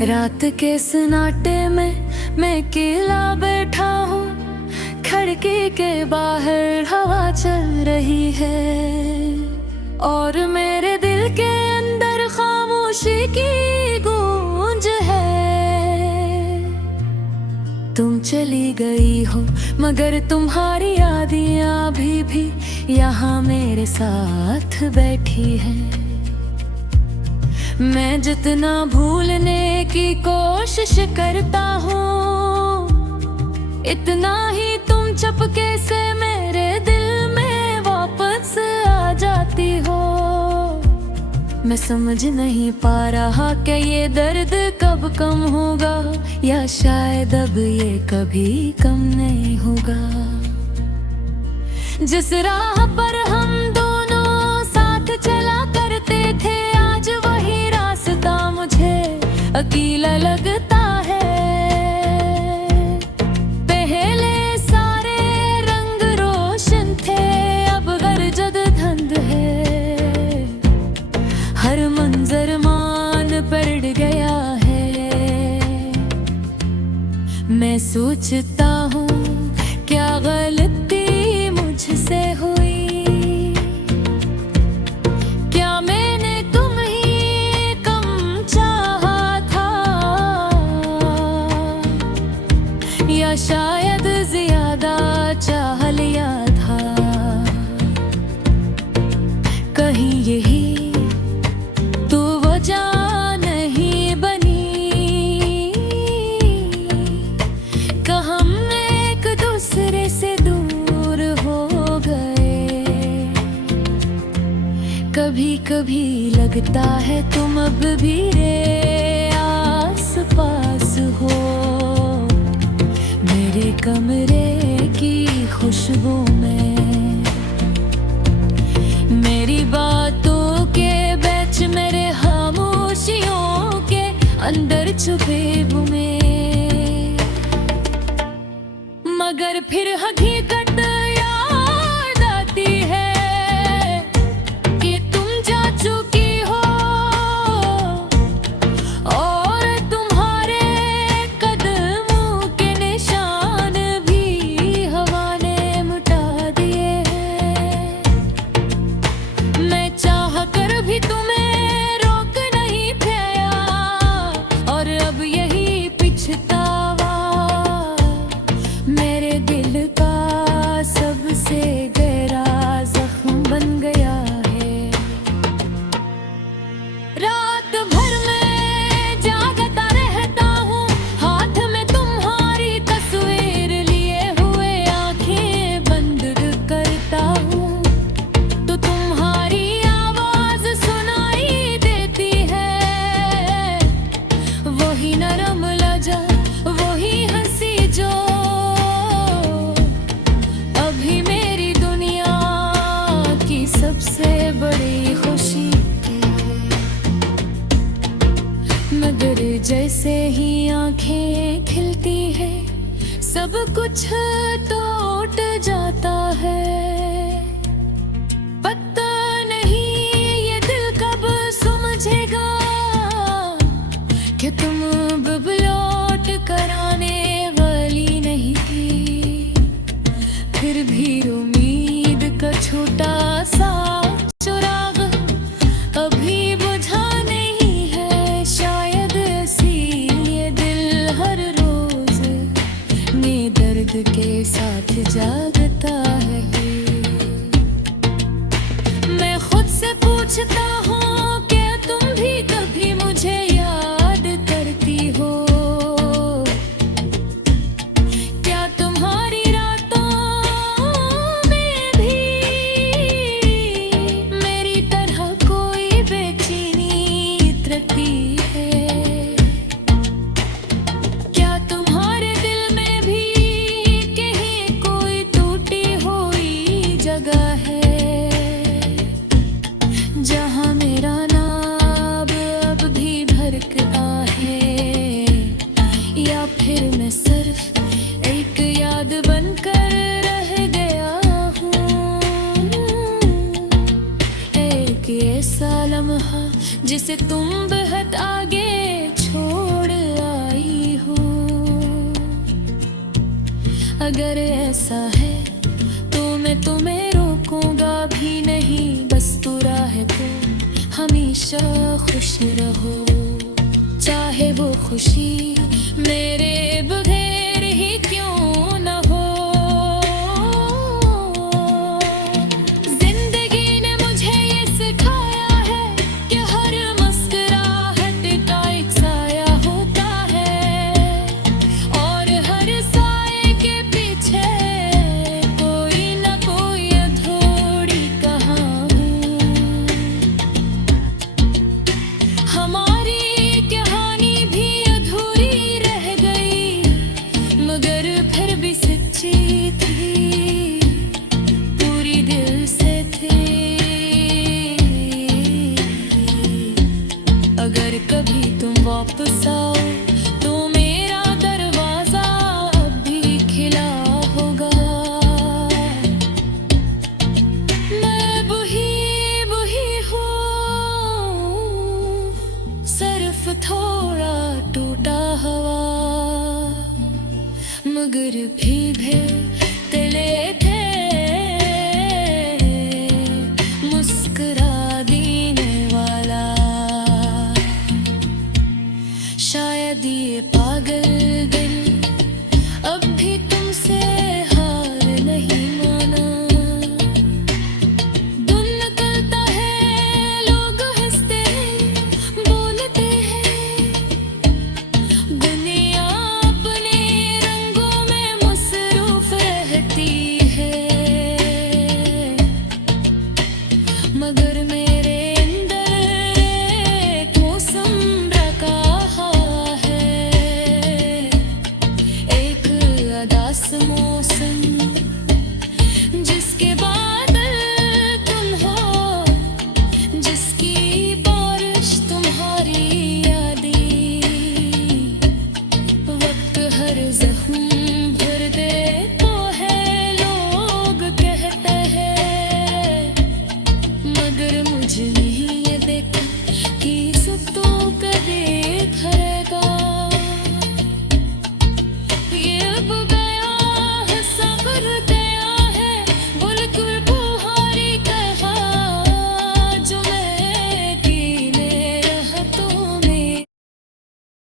रात के सन्नाटे में मैं अकेला बैठा हूँ, खिड़की के बाहर हवा चल रही है और मेरे दिल के अंदर खामोशी की गूंज है। तुम चली गई हो मगर तुम्हारी यादियाँ अभी भी यहाँ मेरे साथ बैठी हैं। मैं जितना भूलने की कोशिश करता हूँ, इतना ही तुम चुपके से मेरे दिल में वापस आ जाती हो। मैं समझ नहीं पा रहा कि ये दर्द कब कम होगा, या शायद अब ये कभी कम नहीं होगा। जिस राह पर हम दोनों साथ चला करते थे, आज वही रास्ता मुझे अकेला लगता है। पहले सारे रंग रोशन थे, अब गर्जद धुंध है। हर मंजर मान पड़ गया है। मैं सोचता हूँ क्या गलती मुझसे हुई, क्या मैंने तुम ही कम चाहा था, या शायद ज्यादा चाह लिया था। कहीं यही तो वजह नहीं बनी कि हम एक दूसरे से दूर हो गए। कभी कभी लगता है तुम अब भी रे आस पास हो, मेरे कमरे की खुशबू में, मेरी बातों के बीच, मेरे खामोशियों के अंदर छुपे में। मगर फिर हकीकत याद आती है कि तुम जा चुकी हो और तुम्हारे कदमों के निशान भी हवा ने मिटा दिए हैं। मैं चाह कर भी तुम्हें रोक नहीं पाया और अब यही पछतावा मेरे दिल का सबसे गहरा जख्म बन गया है। रात भर मैं जागता रहता हूँ, हाथ में तुम्हारी तस्वीर लिए हुए आंखें बंद करता हूँ, तो तुम्हारी आवाज सुनाई देती है। वही नरम लहजा, वही हंसी जो अभी मेरी दुनिया की सबसे बड़ी खुशी है। मगर जैसे ही आंखें खिलती है, सब कुछ टूट जाता है। पता नहीं ये दिल कब समझेगा कि तुम अब लौट कर आने वाली नहीं थी। फिर भी उम्मीद का छोटा सा चिराग अभी बुझा नहीं है। शायद इसीलिए दिल हर रोज नए दर्द के साथ जागता है। मैं खुद से पूछता हूँ कि तुम भी कभी मुझे याद करती बहुत आगे छोड़ आई हूँ। अगर ऐसा है तो मैं तुम्हें रोकूंगा भी नहीं, बस तू राह पे हमेशा खुश रहो। चाहे वो खुशी मेरे बगैर ही क्यों न हो। जिंदगी ने मुझे ये सिखाया है कि हर मुस्कुराहट का एक साया होता है, और हर साए के पीछे कोई न कोई अधूरी कहानी। हमारी कहानी भी अधूरी रह गई, मगर फिर भी सच्ची थी, पूरी दिल से थी। अगर कभी तुम वापस आओ तो मेरा दरवाजा अब भी खिला होगा। मैं वही हूँ, सिर्फ थोड़ा टूटा हुआ, मगर भी तले थे मुस्कुरा देने वाला। शायद ये पागल